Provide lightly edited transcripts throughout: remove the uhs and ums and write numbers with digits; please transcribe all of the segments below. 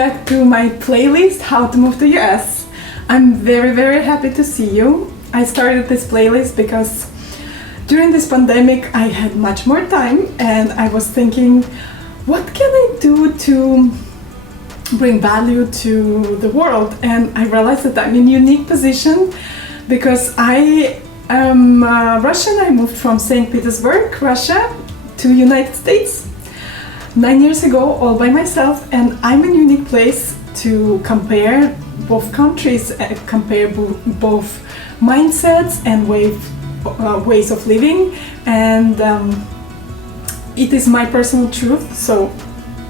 back to my playlist, How to Move to US. I'm very, very happy to see you. I started this playlist because during this pandemic I had much more time and I was thinking, what can I do to bring value to the world? And I realized that I'm in a unique position because I am Russian. I moved from Saint Petersburg, Russia, to United States 9 years ago, all by myself, and I'm in a unique place to compare both countries, compare both mindsets and ways of living, and it is my personal truth, so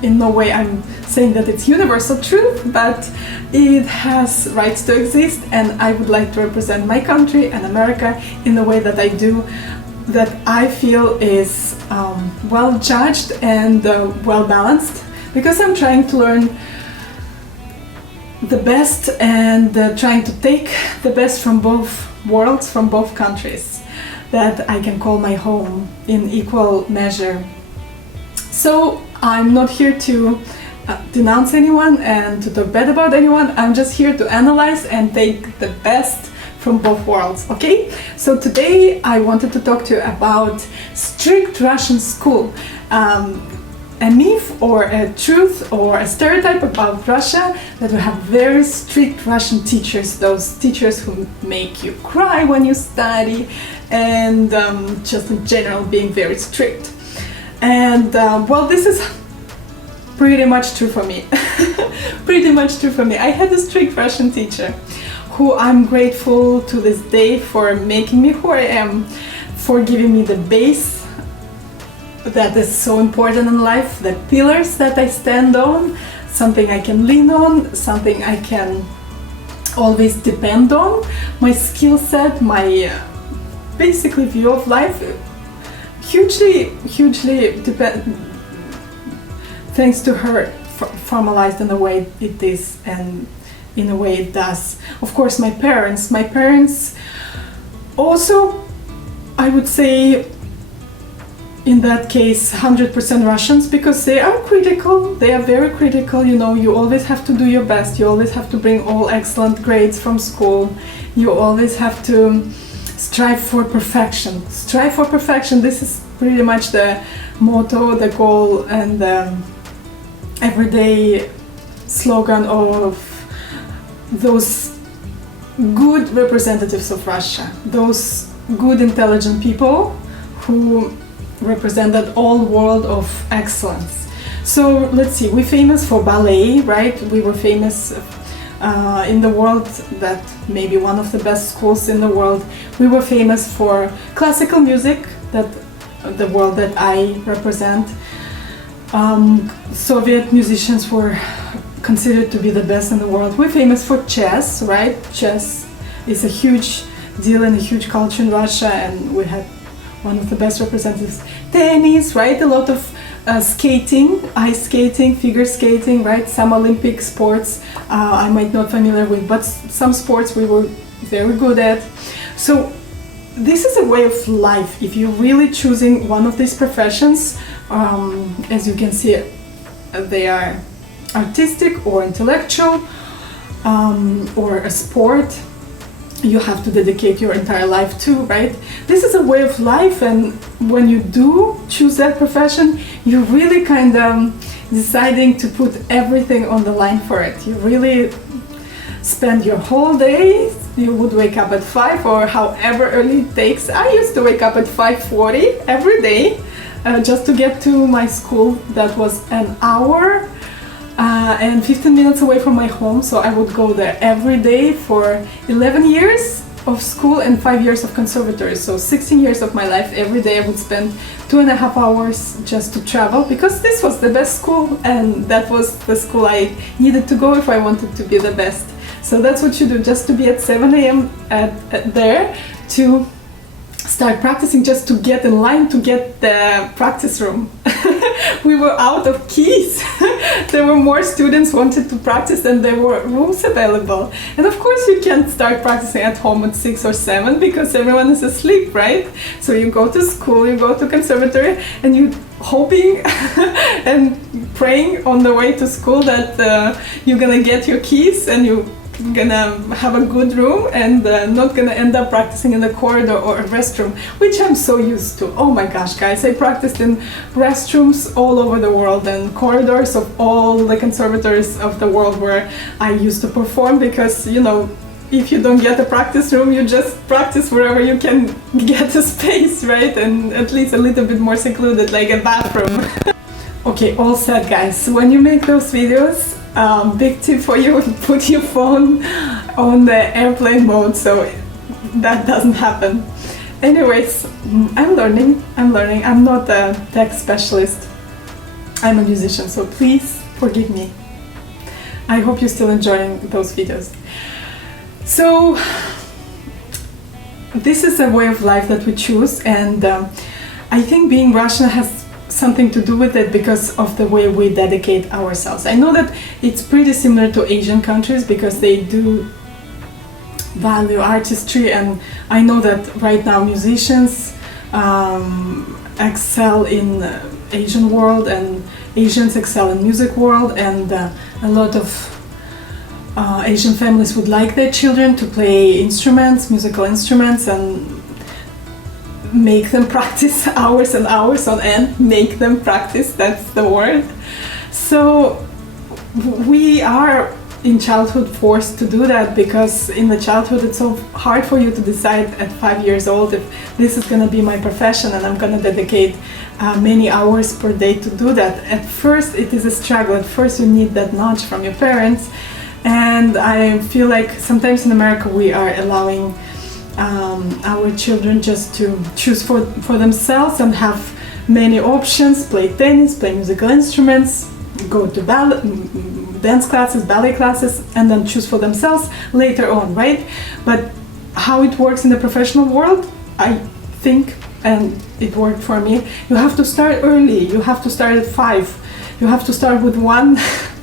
in no way I'm saying that it's universal truth, but it has rights to exist, and I would like to represent my country and America in the way that I do, that I feel is well judged and well balanced, because I'm trying to learn the best and trying to take the best from both worlds, from both countries, that I can call my home in equal measure. So I'm not here to denounce anyone and to talk bad about anyone. I'm just here to analyze and take the best from both worlds, okay? So today I wanted to talk to you about strict Russian school. A myth or a truth or a stereotype about Russia, that we have very strict Russian teachers, those teachers who make you cry when you study, and just in general being very strict. And well, this is pretty much true for me. Pretty much true for me. I had a strict Russian teacher who I'm grateful to this day for making me who I am, for giving me the base that is so important in life, the pillars that I stand on, something I can lean on, something I can always depend on, my skill set, my basically view of life, hugely thanks to her, formalized in the way it is and in a way it does. Of course, my parents also, I would say in that case 100% Russians, because they are critical, they are very critical, you know, you always have to do your best, you always have to bring all excellent grades from school, you always have to strive for perfection. Strive for perfection, this is pretty much the motto, the goal, and the everyday slogan of those good representatives of Russia, those good intelligent people who represent that old world of excellence. So let's see, we're famous for ballet, right? We were famous in the world, that maybe one of the best schools in the world. We were famous for classical music, that the world that I represent. Soviet musicians were considered to be the best in the world. We're famous for chess, right? Chess is a huge deal and a huge culture in Russia, and we had one of the best representatives. Tennis, right? A lot of skating, ice skating, figure skating, right? Some Olympic sports I might not familiar with, but some sports we were very good at. So this is a way of life. If you're really choosing one of these professions, as you can see, they are artistic or intellectual, or a sport, you have to dedicate your entire life to, right? This is a way of life, and when you do choose that profession, you're really kind of deciding to put everything on the line for it. You really spend your whole day. You would wake up at 5 or however early it takes. I used to wake up at 5:40 every day just to get to my school. That was an hour and 15 minutes away from my home, so I would go there every day for 11 years of school and 5 years of conservatory. So 16 years of my life, every day I would spend 2.5 hours just to travel, because this was the best school and that was the school I needed to go if I wanted to be the best. So that's what you do, just to be at 7 a.m. there, to start practicing, just to get in line to get the practice room. We were out of keys. There were more students wanted to practice than there were rooms available. And of course you can't start practicing at home at 6 or 7 because everyone is asleep, right? So you go to school, you go to conservatory, and you hoping and praying on the way to school that you're gonna get your keys and you're gonna have a good room and not gonna end up practicing in the corridor or a restroom, which I'm so used to. Oh my gosh, guys, I practiced in restrooms all over the world and corridors of all the conservatories of the world where I used to perform, because, you know, if you don't get a practice room, you just practice wherever you can get a space, right? And at least a little bit more secluded, like a bathroom. Okay, all set, guys. When you make those videos, big tip for you, put your phone on the airplane mode so that doesn't happen. Anyways, I'm learning. I'm not a tech specialist. I'm a musician, so please forgive me. I hope you're still enjoying those videos. So this is a way of life that we choose, and I think being Russian has something to do with it because of the way we dedicate ourselves. I know that it's pretty similar to Asian countries because they do value artistry, and I know that right now musicians excel in Asian world, and Asians excel in music world, and a lot of Asian families would like their children to play instruments, musical instruments, and make them practice hours and hours on end. Make them practice, that's the word. So we are in childhood forced to do that, because in the childhood it's so hard for you to decide at 5 years old if this is going to be my profession and I'm going to dedicate many hours per day to do that. At first it is a struggle. At first you need that nudge from your parents, and I feel like sometimes in America we are allowing our children just to choose for themselves and have many options, play tennis, play musical instruments, go to dance classes, ballet classes, and then choose for themselves later on, right? But how it works in the professional world, I think, and it worked for me, you have to start early. You have to start at 5. You have to start with one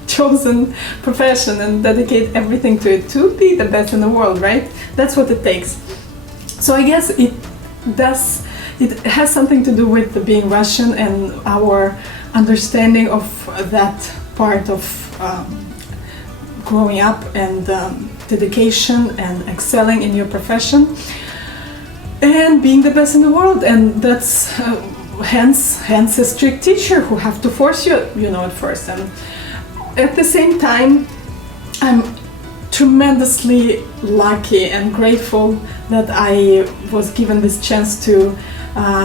chosen profession and dedicate everything to it to be the best in the world, right? That's what it takes. So I guess it has something to do with being Russian and our understanding of that part of growing up, and dedication and excelling in your profession and being the best in the world. And that's hence a strict teacher who have to force you, you know, at first. And at the same time, I'm tremendously lucky and grateful that I was given this chance to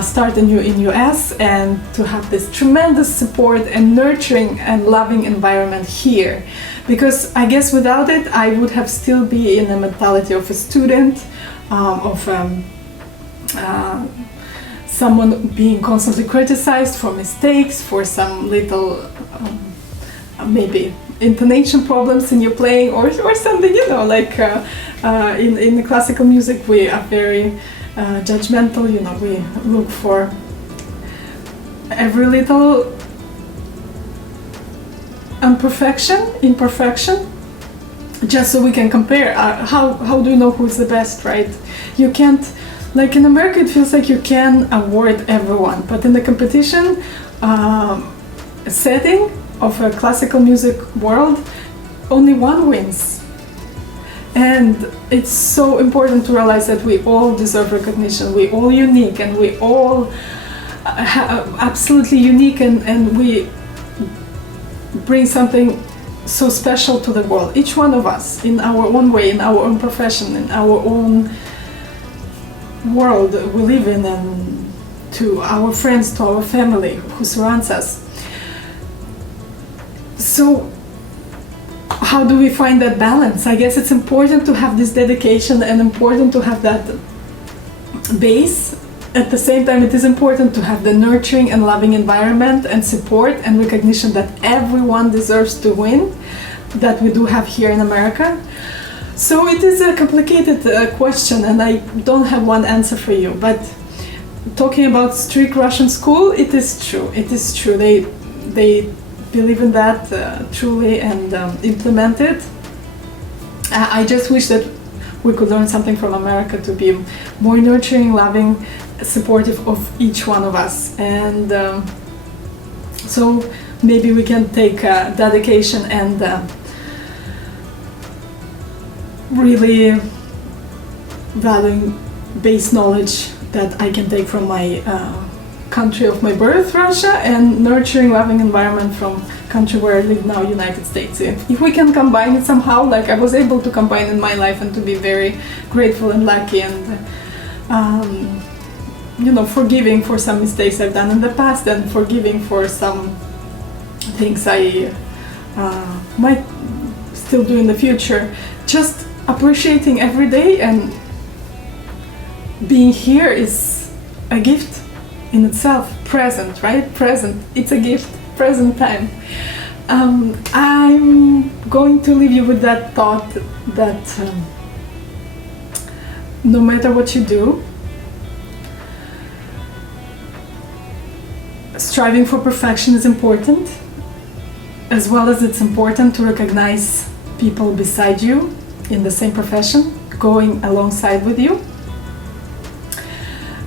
start in US and to have this tremendous support and nurturing and loving environment here. Because I guess without it, I would have still be in the mentality of a student, of someone being constantly criticized for mistakes, for some little maybe intonation problems in your playing, or something, you know, like in the classical music we are very judgmental, you know, we look for every little imperfection, just so we can compare. How do you know who's the best, right? You can't, like in America it feels like you can award everyone, but in the competition setting of a classical music world, only one wins. And it's so important to realize that we all deserve recognition. We're all unique, and we all absolutely unique, and we bring something so special to the world, each one of us, in our own way, in our own profession, in our own world we live in, and to our friends, to our family who surrounds us. So how do we find that balance? I guess it's important to have this dedication and important to have that base. At the same time, it is important to have the nurturing and loving environment and support and recognition that everyone deserves to win, that we do have here in America. So it is a complicated question, and I don't have one answer for you. But talking about strict Russian school, it is true. It is true. They believe in that truly and implement it. I just wish that we could learn something from America to be more nurturing, loving, supportive of each one of us. And so maybe we can take dedication and really valuing base knowledge that I can take from my country of my birth, Russia, and nurturing, loving environment from country where I live now, United States. If we can combine it somehow, like I was able to combine in my life, and to be very grateful and lucky, and forgiving for some mistakes I've done in the past, and forgiving for some things I might still do in the future. Just appreciating every day, and being here is a gift in itself. Present, right? Present. It's a gift. Present time. I'm going to leave you with that thought that no matter what you do, striving for perfection is important, as well as it's important to recognize people beside you in the same profession, going alongside with you,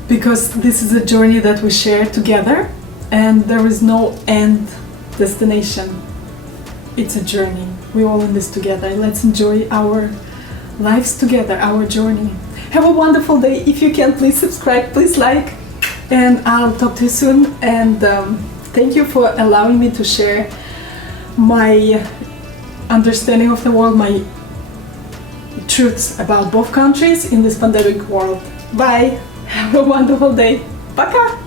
because this is a journey that we share together, and there is no end destination. It's a journey. We're all in this together. Let's enjoy our lives together, our journey. Have a wonderful day. If you can, please subscribe, please like, and I'll talk to you soon. And thank you for allowing me to share my understanding of the world, my truths about both countries in this pandemic world. Bye. Have a wonderful day. Пока!